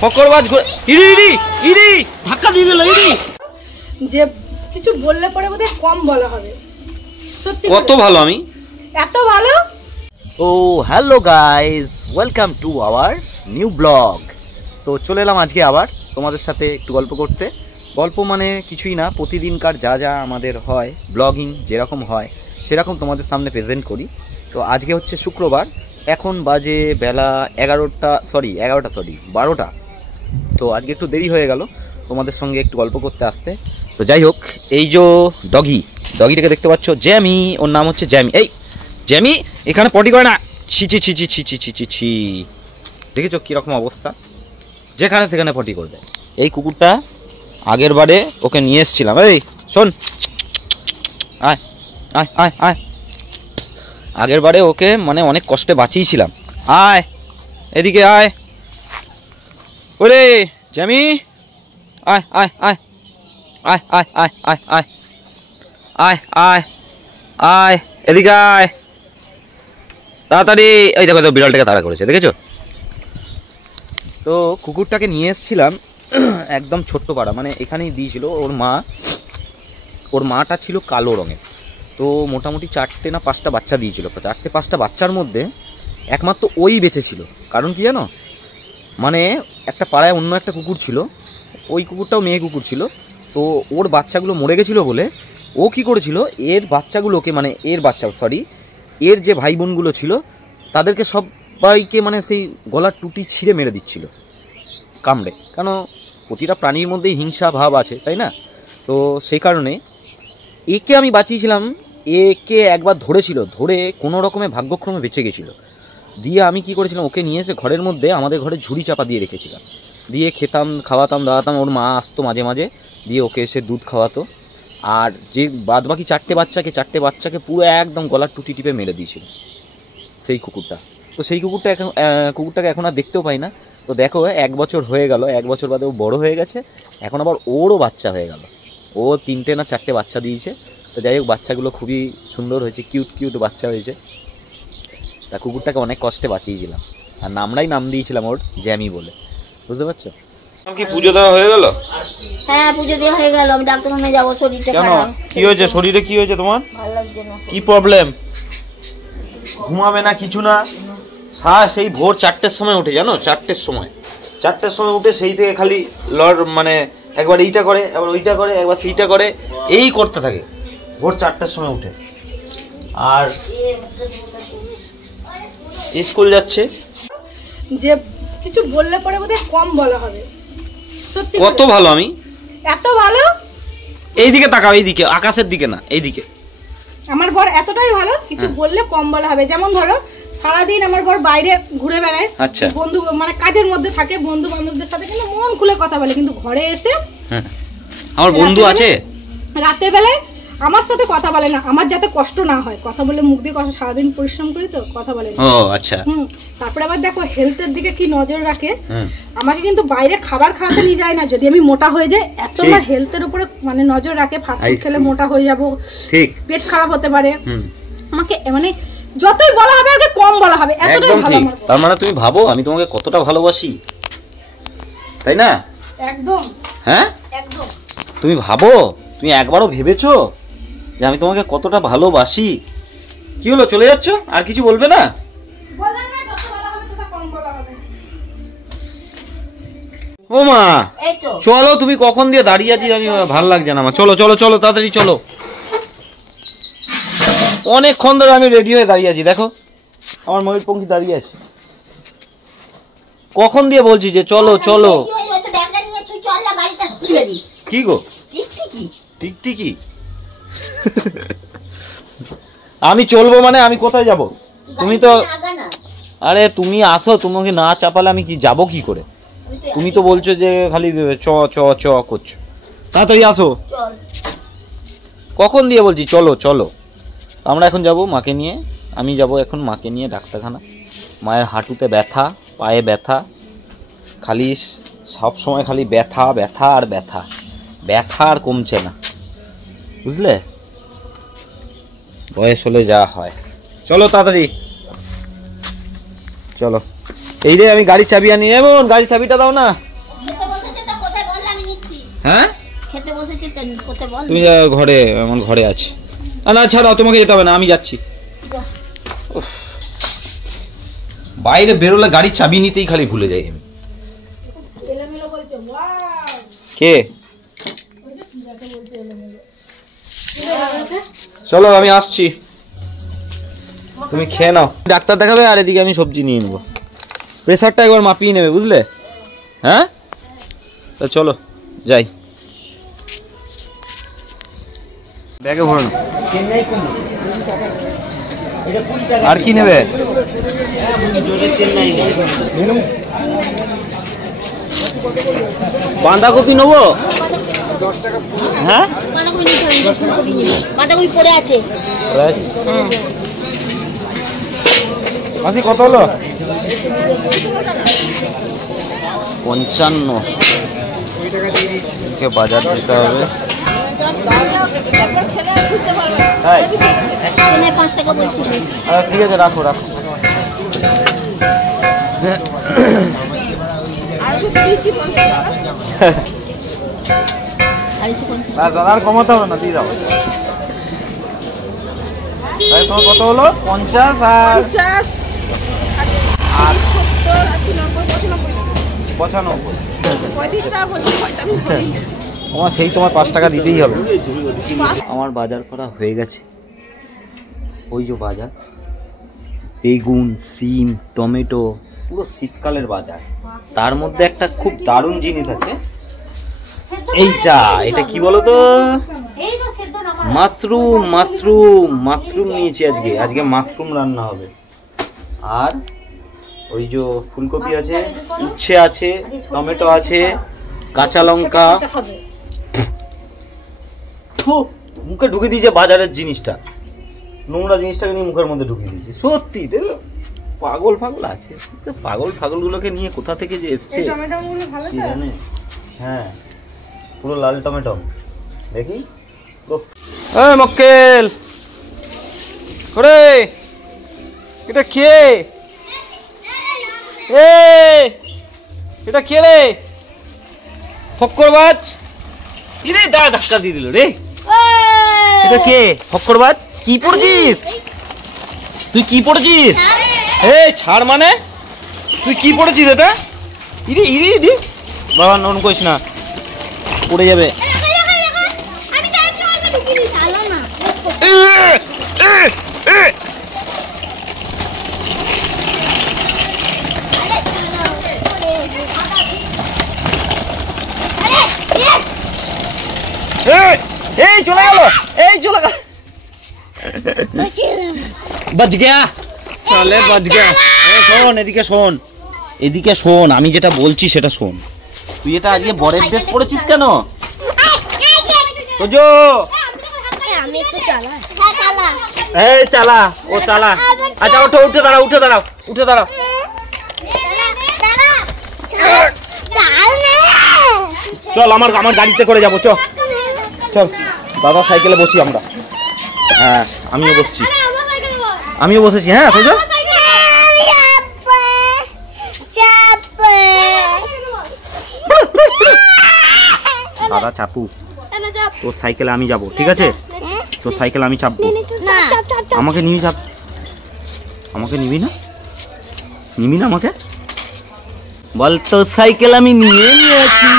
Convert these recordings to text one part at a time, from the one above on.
ফকরবাজ ইরি ইরি ইরি ধাক্কা দিয়ে দিল ইরি। যে কিছু বললে পরে বোধহয় কম বলা হবে। সত্যি কত ভালো আমি, এত ভালো। ও hello guys, welcome to our new blog. তো চলে এলাম আজকে আবার তোমাদের সাথে একটু গল্প করতে। গল্প মানে কিছুই না, প্রতিদিনকার যা যা আমাদের হয়, ব্লগিং যেরকম হয় সেরকম তোমাদের সামনে প্রেজেন্ট করি। তো আজকে হচ্ছে শুক্রবার, এখন বাজে বেলা 12টা। তো আজকে একটু দেরি হয়ে গেল তোমাদের সঙ্গে একটু গল্প করতে আসতে। তো যাই হোক, এই যে ডগিটাকে দেখতে পাচ্ছ, জ্যামি, ওর নাম হচ্ছে জ্যামি। এই জ্যামি এখানে পটি করে না, ছি ছি ছি ছি ছি ছি ছি ছি ছি। দেখেছো কীরকম অবস্থা, যেখানে সেখানে পটি করে দেয়। এই কুকুরটা আগের বারে ওকে নিয়ে এসেছিলাম। এই শোন, আয় আয় আয় আয়, আগের বারে ওকে মানে অনেক কষ্টে বাঁচিয়েছিলাম। আয় এদিকে আয়, ওরে জ্যামি আয় আয় আয় আয় আয় আয় আয় আয় আয় আয় আয় এদিকে আয় তাড়াতাড়ি। এই দেখো তো বিড়ালটাকে তাড়া করেছে, দেখেছো? তো কুকুরটাকে নিয়ে এসেছিলাম একদম ছোট্ট পাড়া, মানে এখানেই দিয়েছিল। ওর মাটা ছিল কালো রঙের। তো মোটামুটি 4টে না 5টা বাচ্চা দিয়েছিল। 4-5টা বাচ্চার মধ্যে একমাত্র ওই বেঁচে ছিল। কারণ কি জানো, মানে একটা পাড়ায় অন্য একটা কুকুর ছিল, ওই কুকুরটাও মেয়ে কুকুর ছিল। তো ওর বাচ্চাগুলো মরে গেছিলো বলে ও কী করেছিল, এর বাচ্চাগুলোকে, মানে এর যে ভাই বোনগুলো ছিল তাদেরকে সবাইকে মানে সেই গলার টুটি ছিঁড়ে মেরে দিচ্ছিল কামড়ে। কেন, প্রতিটা প্রাণীর মধ্যেই হিংসা ভাব আছে, তাই না? তো সেই কারণে একে আমি বাঁচিয়েছিলাম। একে একবার ধরে কোনো রকমে ভাগ্যক্রমে বেঁচে গেছিলো। দিয়ে আমি কি করেছিলাম, ওকে নিয়ে এসে ঘরের মধ্যে, আমাদের ঘরে ঝুড়ি চাপা দিয়ে রেখেছিলাম। দিয়ে খেতাম, খাওয়াতাম, দাওয়াতাম। ওর মা আসতো মাঝে মাঝে, দিয়ে ওকে এসে দুধ খাওয়াতো। আর যে বাদবাকি 4টে বাচ্চাকে পুরো একদম গলার টুটি টিপে মেরে দিয়েছিল সেই কুকুরটা। তো সেই কুকুরটাকে এখন আর দেখতেও পাই না। তো দেখো, 1 বছর হয়ে গেল, 1 বছর বাদে ও বড় হয়ে গেছে। এখন আবার ওরও বাচ্চা হয়ে গেল। ও 3টে না 4টে বাচ্চা দিয়েছে। তো যাই হোক, বাচ্চাগুলো খুবই সুন্দর হয়েছে, কিউট বাচ্চা হয়েছে। তা কুকুরটাকে অনেক কষ্টে বাঁচিয়েছিলাম, আর নাম দিয়েছিলাম ওর জ্যামি বলে, বুঝতে পারছো? কি পুজো দেওয়া হয়ে গেল? হ্যাঁ, পুজো দেওয়া হয়ে গেল। আমি ডাক্তারখানায় যাব, শরীরটা খারাপ। কি হয়েছে শরীরে, কি হয়েছে তোমার? ভালো লাগছে না। কি প্রবলেম? ঘুমাবে না, কিছু না? সেই ভোর 4টের সময় উঠে, জানো? 4টের সময় উঠে সেই থেকে খালি মানে একবার এইটা করে, একবার ওইটা করে, একবার সেইটা করে, এই করতে থাকে ভোর 4টের সময় উঠে। আর স্কুল যাচ্ছে। যে কিছু বললে পরে বোধহয় কম বলা হবে। সত্যি কত ভালো আমি, এত ভালো। এইদিকে তাকাও, এইদিকে, আকাশের দিকে না, এইদিকে। আমার বর এতটাই ভালো, কিছু বললে কম বলা হবে। যেমন ধরো, সারাদিন আমার বর বাইরে ঘুরে বেড়ায়, আচ্ছা, বন্ধু মানে কাজের মধ্যে থাকে, বন্ধু বান্ধবদের সাথে কিন্তু মন খুলে কথা বলে। কিন্তু ঘরে এসে আমার বন্ধু আছে, রাতের বেলায় আমার সাথে কথা বলে না, আমার যাতে কষ্ট না হয়। কথা বলে মুখ দিয়ে কষ্ট, সারাদিন পরিশ্রম করি তো, কথা বলে না। ও আচ্ছা। তারপরে আবার দেখো হেলথের দিকে কি নজর রাখে। আমাকে কিন্তু বাইরে খাবার খাওয়াতে নিয়ে যায় না, যদি আমি মোটা হয়ে যাই। এত আমার হেলথের উপরে মানে নজর রাখে। ফাস্টফুড খেলে মোটা হয়ে যাব, ঠিক, পেট খারাপ হতে পারে। আমাকে মানে যতই বলা হবে আগে কম বলা হবে, এতটাই ভালো আমার। তার মানে তুমি ভাবো আমি তোমাকে কতটা ভালোবাসি, তাই না? একদম। হ্যাঁ, একদম। তুমি ভাবো, তুমি একবারও ভেবেছো যে আমি তোমাকে কতটা ভালোবাসি? কি হলো, চলে যাচ্ছ? আর কিছু বলবে না? ও মা, চলো, তুমি কখন দিয়ে দাঁড়িয়ে আছি, আমি ভালো লাগছে না আমার। চলো চলো চলো, তাড়াতাড়ি চলো। অনেকক্ষণ ধরে আমি রেডি হয়ে দাঁড়িয়ে আছি, দেখো আমার ময়ূরপঙ্খী দাঁড়িয়ে আছে। কখন দিয়ে বলছি যে চলো চলো। কি গো, টিকটিকি? আমি চলবো মানে আমি কোথায় যাব? তুমি তো, আরে তুমি আসো, তোমাকে না চাপালে আমি কি যাবো কি করে? তুমি তো বলছো যে খালি চ চ চ করছো। তাড়াতাড়ি আসো। কখন দিয়ে বলছি চলো চলো। আমরা এখন যাব মাকে নিয়ে, আমি যাব এখন মাকে নিয়ে ডাক্তারখানা। মায়ের হাঁটুতে ব্যথা, পায়ে ব্যথা, খালি সব সময় খালি ব্যথা ব্যথা আর ব্যথা, ব্যথা আর কমছে না, বুঝলে? বয়স হলে যা হয়। চলো তাড়াতাড়ি চলো। এই রে আমি গাড়ির চাবি আনি। এমন গাড়ির চাবিটা দাও না। খেতে বসেছে তো কোথায় বল আমি নিচ্ছি। হ্যাঁ খেতে বসেছে তো কোথায় বল। তুমি ঘরে, আমার ঘরে আছে। না ছাড়াও, তোমাকে যেতে হবে না, আমি যাচ্ছি। বাইরে বেরোলে গাড়ির চাবি নিতেই খালি ভুলে যাই আমি। কে? চলো আমি আসছি, তুমি খেয়ে নাও। ডাক্তার দেখাবে আর এদিকে আমি সবজি নিয়ে নেবো। প্রেসারটা একবার মাপিয়ে নেবে, বুঝলে? হ্যাঁ তো চলো যাই। ব্যাগে ভরে নাও। আর কি নেবে? বাঁধাকপি নেবো। হ্যাঁ বাঁধাকপি নিতে হবে, ফুলকপি নিবি। বাঁধাকপি পড়ে আছে। হ্যাঁ মাসি কত হলো? 55। বাজার দিতে হবে। এখানে 5 টাকা বলছিল। ঠিক আছে, রাখো রাখো। দাদার কমাতে হবে না, দিয়ে দাও। তোমার কত হলো? 50 আর 95। তোমার সেই তোমার 5 টাকা দিতেই হবে। আমার বাজার করা হয়ে গেছে। ওই যে বাজার, বেগুন, সিম, টমেটো, পুরো শীতকালের বাজার। তার মধ্যে একটা খুব দারুণ জিনিস আছে, এইটা। এটা কি বলো তো? মাশরুম। মাশরুম মাশরুম নিয়েছি আজকে। আজকে মাশরুম রান্না হবে। আর ওই যে ফুলকপি আছে, উচ্ছে আছে, টমেটো আছে, কাঁচা লঙ্কা। মুখে ঢুকে দিয়েছে বাজারের জিনিসটা, নোংরা জিনিসটাকে নিয়ে মুখের মধ্যে ঢুকিয়ে দিয়েছে। সত্যি পাগল ফাগল আছে। পাগল ফাগলগুলোকে নিয়ে কোথা থেকে যে এসছে কি জানে। হ্যাঁ পুরো লাল টমেটো। দেখি মক্কেল করে এটা খেয়ে, এটা কে রে? ফক্করবাজ। ইরে দাঁড়া, ধাক্কা দিয়ে দিল রে। এটা কে? ফক্করবাজ। কি পড়ছিস তুই? কি পড়ছিস? এই ছাড় মানে তুই কি পড়ছিস এটা? ইরে ইরে ইরে বাবা, নন কইস না, পড়ে যাবে। এই চলে গেল, এই চলে গেল। বাজ গয়া সালে, বাজ গয়া। শোন এদিকে, শোন এদিকে শোন, আমি যেটা বলছি সেটা শোন। তুই এটা আজকে বরের ড্রেস পরেছিস কেন? তোজো আমি একটু চালা। এই চালা, ও চালা। আচ্ছা ওঠো, উঠে দাঁড়াও, উঠে দাঁড়াও, উঠে দাঁড়াও। চল আমার গাড়িতে করে যাবো, চল চল। দাদা সাইকেলে বসি আমরা। হ্যাঁ আমিও বসছি, আমিও বসেছি। হ্যাঁ তোজো দাদা চাপু, তোর সাইকেলে আমি যাব, ঠিক আছে? তোর সাইকেলে আমি চাপবো। আমাকে নিবি? চাপ, আমাকে নিবি না? নিবি না আমাকে? বল তোর সাইকেল আমি নিয়ে নিয়েছি।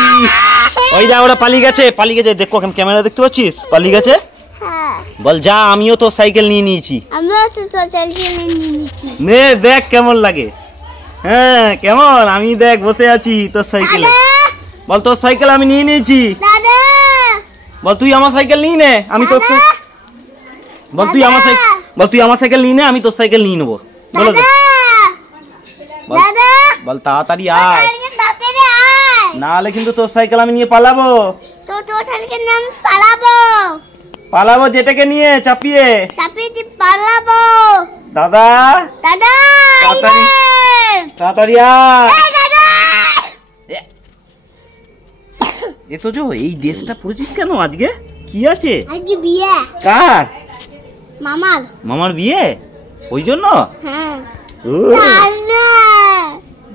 ওই যা ওরা পালিয়ে গেছে, পালিয়ে গেছে। দেখো ক্যামেরা দেখতে পাচ্ছিস? পালিয়ে গেছে। বল যা, আমিও তোর সাইকেল নিয়ে নিয়েছি। নে দেখ কেমন লাগে। হ্যাঁ কেমন, আমি দেখ বসে আছি তোর সাইকেলে। বল তোর সাইকেল আমি নিয়ে নিয়েছি। বল তুই আমার সাইকেল নিয়ে নে, আমি তোর বল তুই আমার সাইকেল, বল তুই আমার সাইকেল নিয়ে নে, আমি তোর সাইকেল নিয়ে নেবো। বলো বল তাড়াতাড়ি আয়, না হলে কিন্তু তোর সাইকেল আমি নিয়ে পালাবো। পালাবো যেটাকে নিয়ে চাপিয়ে পালাবো। দাদা দাদা তাড়াতাড়ি তাড়াতাড়ি আয়। এ তো জো, এই ড্রেসটা পরেছিস কেন আজকে? কি আছে? আজকে বিয়ে। কার? মামার। মামার বিয়ে, ওই জন্য? হ্যাঁ।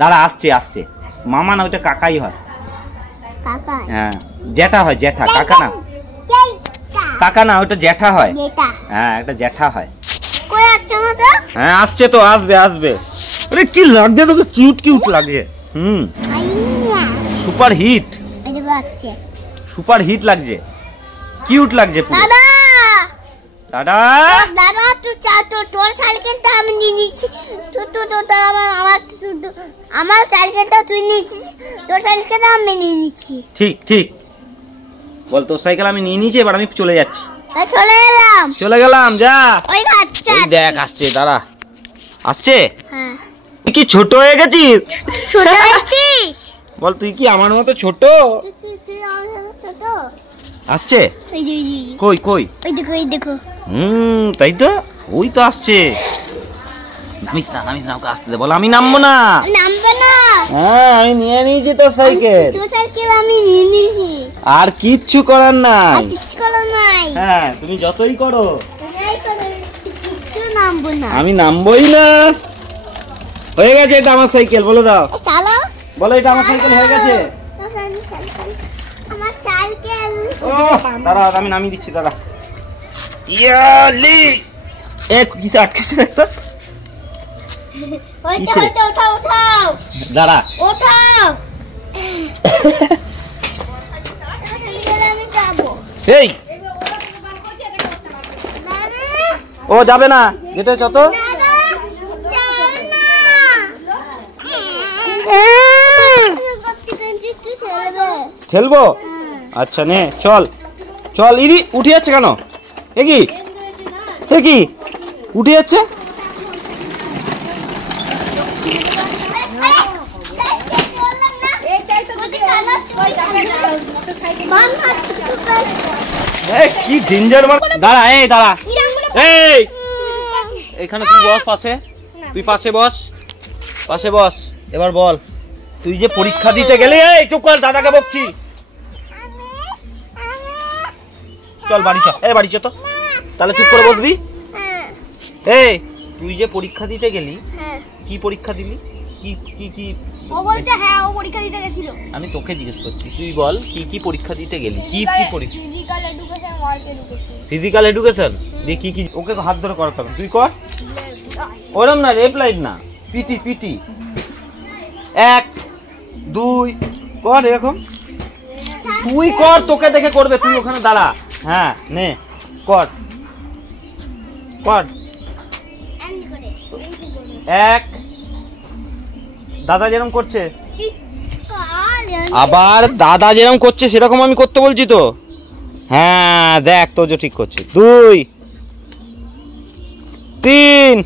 দাঁড়া আসছে আসছে। মামা না, ওইটা কাকাই হয়। কাকা হ্যাঁ জ্যাঠা হয়, জ্যাঠা, কাকা না, কাকা না, ওটা জ্যাঠা হয়। হ্যাঁ একটা জ্যাঠা হয়। কই আছো না তো? হ্যাঁ আসছে তো, আসবে আসবে। আরে কি লাগছে তোকে, কিউট কিউট লাগছে। সুপার হিট, এদিকে আসছে। সুপার হিট লাগছে, কিউট লাগছে পুরো। দাদা দাদা দাদা তুই তোর সাইকেলটা আমি নিয়ে নিচ্ছি। আমার সাইকেলটা তুই নিচ্ছিস, তোর সাইকেলটা আমি নিয়ে নিচ্ছি। ঠিক ঠিক বল, তোর সাইকেল আমি নিয়ে নিয়েছি, এবার আমি চলে যাচ্ছি। চলে এলাম, চলে গেলাম, যা। ওই বাচ্চা ওই দেখ আসছে, দাঁড়া আসছে। হ্যাঁ তুই কি ছোট হয়ে গেছিস? ছোট হয়েছিস? বল তুই কি আমার মতো ছোট? তুই আমার ছোট। আসছে ওই যে কই কই? ওই দেখো তাই তো, ওই তো আসছে। নামিস না, ওকে আসতে দে। বল আমি নামবো না। নামবে না। হ্যাঁ আমি নিয়ে নিয়েছি তোর সাইকেল। তোর সাইকেল আমি নিয়ে নিয়েছি, আর কিচ্ছু করার নাই। আর কিচ্ছু করার নাই। হ্যাঁ তুমি যতই করো, কিচ্ছু নামবো না। আমি নামবোই না। হয়ে গেছে, এটা আমার সাইকেল, বলে দাও। চালো, বলো এটা আমার সাইকেল হয়ে গেছে। আমার সাইকেল। ও দাঁড়া, আমি নামিয়ে দিচ্ছি, দাঁড়া। ইয়ালি এ কিসে আটকেছে দেখতো। উঠাও দাঁড়া উঠাও। আমি যাবো। এই ও যাবে না, যেটা যত ঠেলবো। আচ্ছা নে চল চল। ইরি উঠে যাচ্ছে কেন? এ কি উঠে যাচ্ছে? কি ডেঞ্জার মার। দাঁড়া এই দাঁড়া, এই এখানে তুই বস পাশে, তুই পাশে বস, পাশে বস। এবার বল, তুই যে পরীক্ষা দিতে গেলি। এই চুপ কর, দাদাকে বকছি। চল বাড়ি চল, এই বাড়ি চ তো। তাহলে চুপ করে বসবি। এই তুই যে পরীক্ষা দিতে গেলি, কি পরীক্ষা দিলি? কি কি কি? ও বলছে হ্যাঁ ও পরীক্ষা দিতে গেছিল। আমি তোকে জিজ্ঞেস করছি, তুই বল কি কি পরীক্ষা দিতে গেলি? কি কি পরীক্ষা? Physical education, work education. Physical education দিয়ে কি কি? ওকে হাত ধরে করাতে হবে, তুই কর। ওরম না, রেপ্লাইড না, পিটি পিটি। 1 2 কর এরকম। তুই কর, তোকে দেখে করবে, তুই ওখানে দাঁড়া। হ্যাঁ নে কর কর। 1 দাদা যেরকম করছে, আবার দাদা যেরকম করছে সেরকম আমি করতে বলছি তো। হ্যাঁ দেখ তো যে ঠিক করছে। 2 3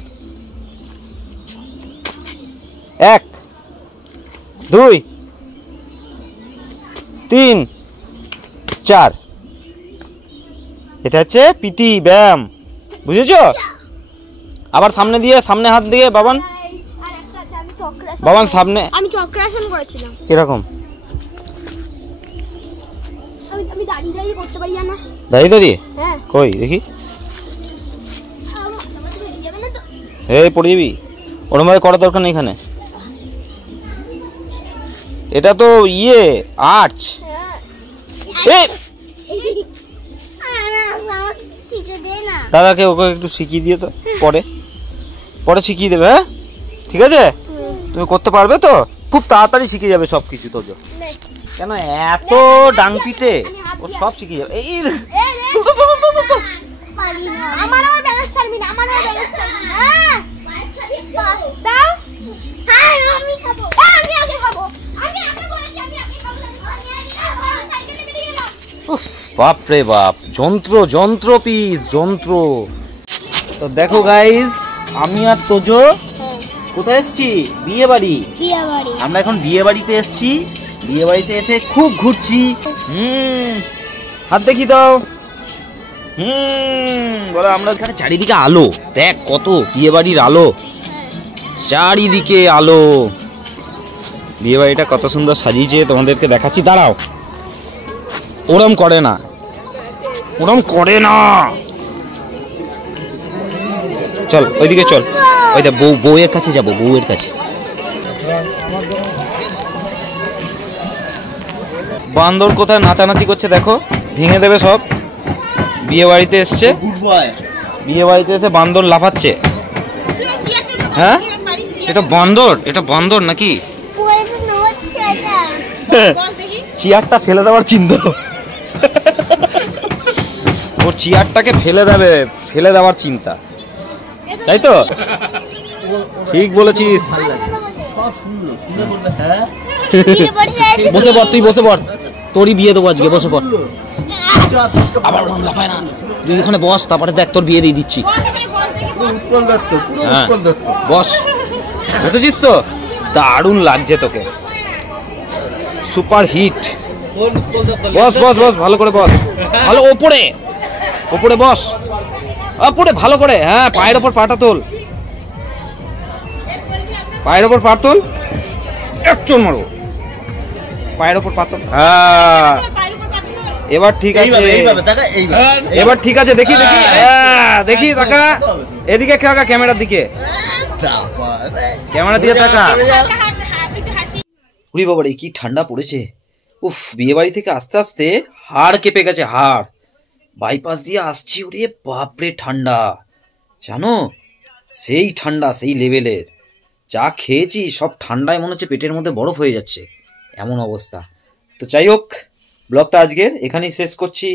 1 2 3 4। এটা হচ্ছে পিটি ব্যায়াম, বুঝেছো? আবার সামনে দিয়ে, সামনে হাত দিয়ে বাবান, বাবান সামনে। আমি চক্রাসন করেছিলাম। কিরকম? আমি দাঁড়িয়ে দাঁড়িয়ে করতে পারি না। দাঁড়িয়ে দাঁড়িয়ে? হ্যাঁ। কই দেখি। এই পড়ে যাবি, ওরম ভাবে করার দরকার নেই এখানে। এটা তো ইয়ে আর্চ। দাদাকে ওকে একটু শিখিয়ে দিয়ে তো, পরে পরে শিখিয়ে দেবে। হ্যাঁ ঠিক আছে, তুমি করতে পারবে তো? খুব তাড়াতাড়ি শিখে যাবে সব কিছু। তো কেন এত ডাং পিটে, ও সব শিখে যাবে। এই আমার আর ব্যালেন্স ছাড়বি না, আমার আর ব্যালেন্স ছাড়বি না। দাও। হ্যাঁ আমি খাবো, আমি আগে খাবো, আমি আগে বলেছি আমি আগে খাবো। সাইকেলে বেরিয়ে গেলাম। উফ বাপ রে বাপ, যন্ত্র যন্ত্র পিস যন্ত্র। তো দেখো গাইস, আমি আর তোজো কোথায় এসেছি? বিয়ে বাড়ি। বিয়ে বাড়ি। আমরা এখন বিয়ে বাড়িতে এসেছি। বিয়ে বাড়িতে এসে খুব ঘুরছি। হাত দেখি দাও। বলো আমরা এখানে চারিদিকে আলো, দেখ কত বিয়ে বাড়ির আলো, চারিদিকে আলো। বিয়ে বাড়িটা কত সুন্দর সাজিয়েছে, তোমাদেরকে দেখাচ্ছি, দাঁড়াও। ওরম করে না, ওরম করে না। চল ওইদিকে চল, ওইটা বউয়ের কাছে যাবো, বউয়ের কাছে। বান্দর কোথায় নাচানাচি করছে দেখো, ভেঙে দেবে সব। বিয়ে বাড়িতে এসছে, বিয়ে বাড়িতে এসে বান্দর লাফাচ্ছে। হ্যাঁ এটা বান্দর, এটা বান্দর নাকি? চেয়ারটা ফেলে দেওয়ার চিন্তা, ওর চেয়ারটাকে ফেলে দেবে, ফেলে দেওয়ার চিন্তা, তাই তো? ঠিক বলেছিস। বসে পড়, তুই বসে পড়, তোরই বিয়ে দেবো আজকে, বসে পড়। আবার লাফায় না, তুই ওখানে বস, তারপরে দেখ তোর বিয়ে দিয়ে দিচ্ছি। বস, বুঝেছিস তো? দারুণ লাগছে তোকে, সুপার হিট। বস বস বস, ভালো করে বস, ভালো ওপরে ওপরে বস, ওপরে ভালো করে। হ্যাঁ পায়ের ওপর পাটা তোল, পায়ের ওপর পা তোল, একটু মারো, পায়ের ওপর পা তোল। হ্যাঁ এবার ঠিক আছে, এবার ঠিক আছে। দেখি দেখি, দেখি তাকা, এদিকে তাকা, ক্যামেরার দিকে, ক্যামেরা দিয়ে তাকা। উরি বাবারে কি ঠান্ডা পড়েছে, উফ। বিয়ে বাড়ি থেকে আস্তে আস্তে হাড় কেঁপে গেছে, হাড়। বাইপাস দিয়ে আসছি, ওরে বাপরে ঠান্ডা, জানো সেই ঠান্ডা, সেই লেভেলের। যা খেয়েছি সব ঠান্ডায় মনে হচ্ছে পেটের মধ্যে বরফ হয়ে যাচ্ছে, এমন অবস্থা। তো যাই হোক, ব্লগটা আজকের এখানেই শেষ করছি।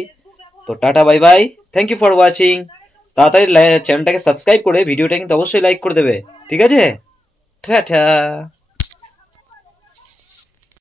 তো tata, bye bye, thank you for watching. তাড়াতাড়ি চ্যানেলটাকে সাবস্ক্রাইব করে ভিডিওটা কিন্তু অবশ্যই লাইক করে দেবে, ঠিক আছে? টাটা।